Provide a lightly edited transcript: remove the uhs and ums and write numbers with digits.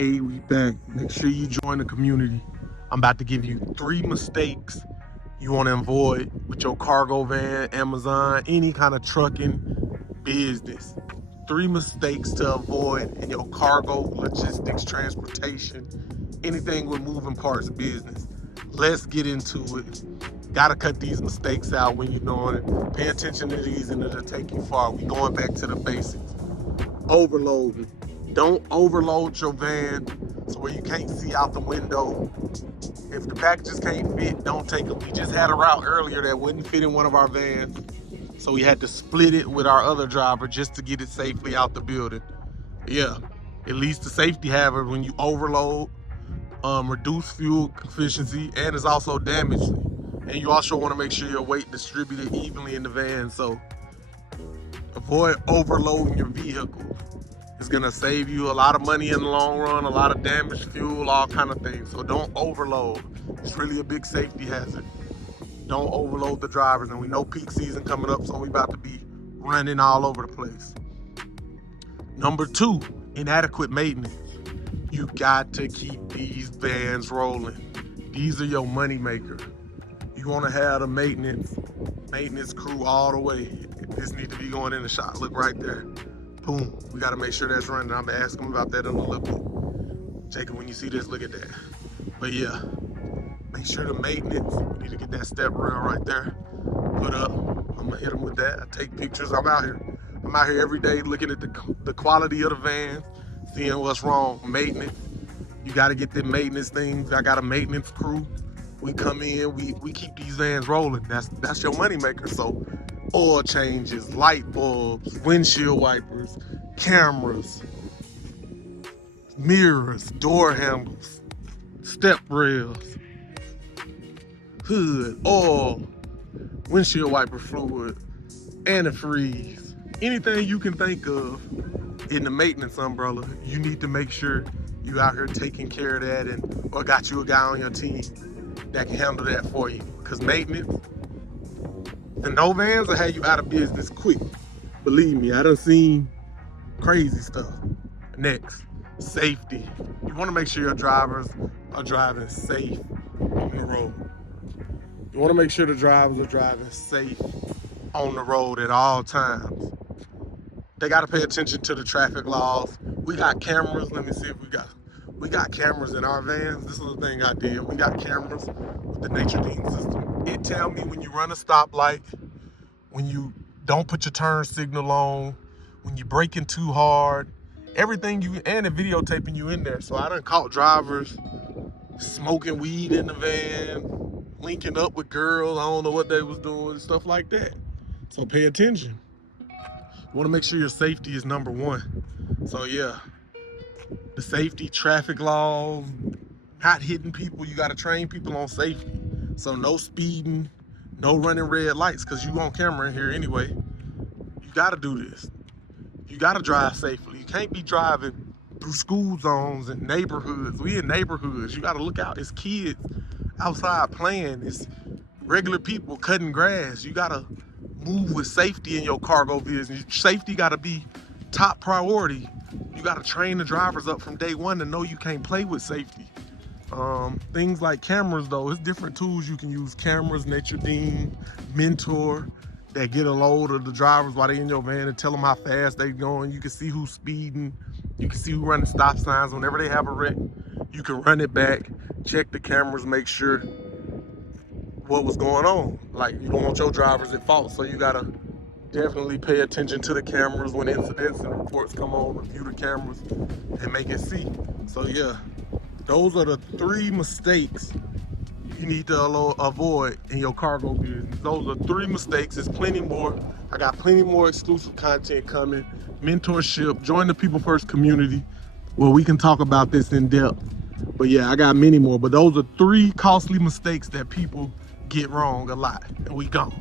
Hey, we back. Make sure you join the community. I'm about to give you 3 mistakes you want to avoid with your cargo van, Amazon, any kind of trucking business. 3 mistakes to avoid in your cargo, logistics, transportation, anything with moving parts of business. Let's get into it. Gotta cut these mistakes out when you're doing it. Pay attention to these and it'll take you far. We going back to the basics. Overloading. Don't overload your van so where you can't see out the window. If the packages can't fit, don't take them. We just had a route earlier that wouldn't fit in one of our vans, so we had to split it with our other driver just to get it safely out the building. Yeah, it leads to safety hazard when you overload, reduce fuel efficiency, and it's also damaging. And you also want to make sure your weight distributed evenly in the van, so avoid overloading your vehicle. It's gonna save you a lot of money in the long run, a lot of damaged fuel, all kind of things. So don't overload. It's really a big safety hazard. Don't overload the drivers. And we know peak season coming up, so we about to be running all over the place. Number 2, inadequate maintenance. You got to keep these vans rolling. These are your money maker. You wanna have the maintenance crew all the way. This needs to be going in the shop. Look right there. Boom. We got to make sure that's running. I'm going to ask him about that in a little bit. Jacob, when you see this, look at that. But yeah, make sure the maintenance, we need to get that step rail right there put up. I'm going to hit him with that. I take pictures. I'm out here every day looking at the quality of the van, seeing what's wrong. Maintenance. You got to get the maintenance things. I got a maintenance crew. We come in, we keep these vans rolling. That's your money maker. So oil changes, light bulbs, windshield wipers, cameras, mirrors, door handles, step rails, hood, oil, windshield wiper fluid, antifreeze. Anything you can think of in the maintenance umbrella, you need to make sure you out here taking care of that, or got you a guy on your team that can handle that for you. Because maintenance, the no vans will have you out of business quick. Believe me, I done seen crazy stuff. Next, safety. You want to make sure your drivers are driving safe on the road. You want to make sure the drivers are driving safe on the road at all times. They got to pay attention to the traffic laws. We got cameras. Let me see if we got cameras in our vans. This is the thing I did. We got cameras with the nature deem system. It tell me when you run a stoplight, when you don't put your turn signal on, when you're braking too hard, everything and it videotaping you in there. So I done caught drivers smoking weed in the van, linking up with girls, I don't know what they was doing, stuff like that. So pay attention. You wanna make sure your safety is number 1. So yeah, the safety, traffic laws, not hitting people. You gotta train people on safety. So no speeding, no running red lights, because you on camera in here anyway. You gotta do this. You gotta drive safely. You can't be driving through school zones and neighborhoods. We in neighborhoods. You gotta look out. It's kids outside playing. It's regular people cutting grass. You gotta move with safety in your cargo business. Safety gotta be top priority. You gotta train the drivers up from day 1 to know you can't play with safety. Things like cameras though, it's different tools you can use. Cameras, Nature Deem, Mentor, that get a load of the drivers while they in your van and tell them how fast they going. You can see who's speeding. You can see who running stop signs. Whenever they have a wreck, you can run it back, check the cameras, make sure what was going on. Like, you don't want your drivers at fault, so you gotta definitely pay attention to the cameras when incidents and reports come on. Review the cameras and make it see. So yeah, those are the 3 mistakes you need to avoid in your cargo business. Those are 3 mistakes. There's plenty more. I got plenty more exclusive content coming. Mentorship. Join the People First community where we can talk about this in depth. But yeah, I got many more. But those are 3 costly mistakes that people get wrong a lot. And we gone.